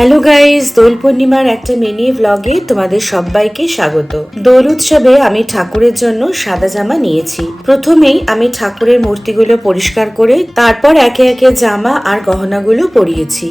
Hello guys, দোল পূর্ণিমার একটা mini ভ্লগে তোমাদের সবাইকে স্বাগত। দোল উৎসবে আমি ঠাকুরের জন্য সাদা জামা নিয়েছি। প্রথমেই আমি ঠাকুরের মূর্তিগুলো পরিষ্কার করে তারপর একে একে জামা আর গহনাগুলো পরিয়েছি।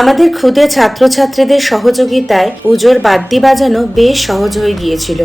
আমাদের ক্ষুদে ছাত্রছাত্রীদের সহযোগিতায় পুজোর বাদ্যি বাজানো বেশ সহজ হয়ে গিয়েছিল।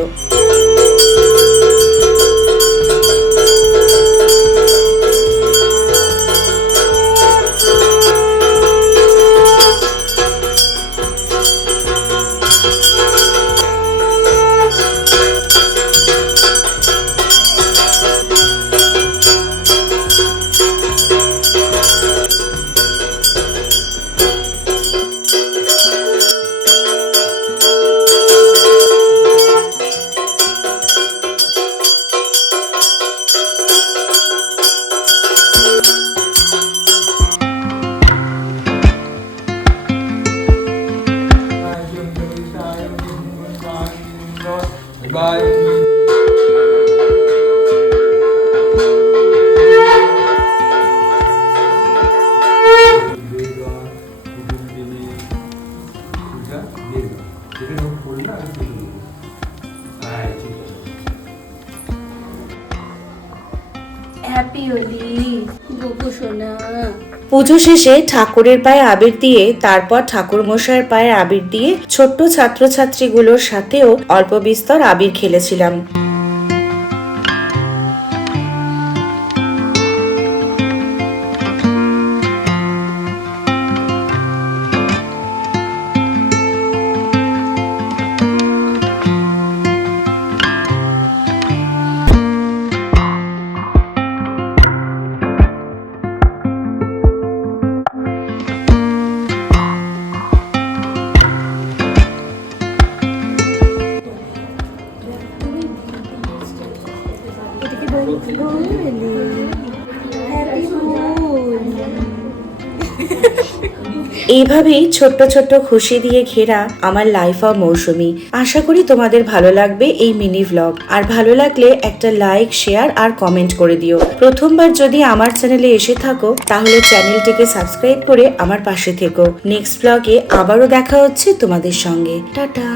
পুজো শেষে ঠাকুরের পায়ে আবির দিয়ে তারপর ঠাকুর মশাইয়ের পায়ে আবির দিয়ে ছোট্ট ছাত্রছাত্রীগুলোর সাথেও অল্প বিস্তর আবির খেলেছিলাম। এইভাবেই ছোট্ট ছোট্ট খুশি দিয়ে ঘেরা আমার লাইফ অফ মৌসুমী। আশা করি তোমাদের ভালো লাগবে এই মিনি ভ্লগ। আর ভালো লাগলে একটা লাইক, শেয়ার আর কমেন্ট করে দিও। প্রথমবার যদি আমার চ্যানেলে এসে থাকো তাহলে চ্যানেলটিকে সাবস্ক্রাইব করে আমার পাশে থেকো। নেক্সট ভ্লগে আবারও দেখা হচ্ছে তোমাদের সঙ্গে। টাটা।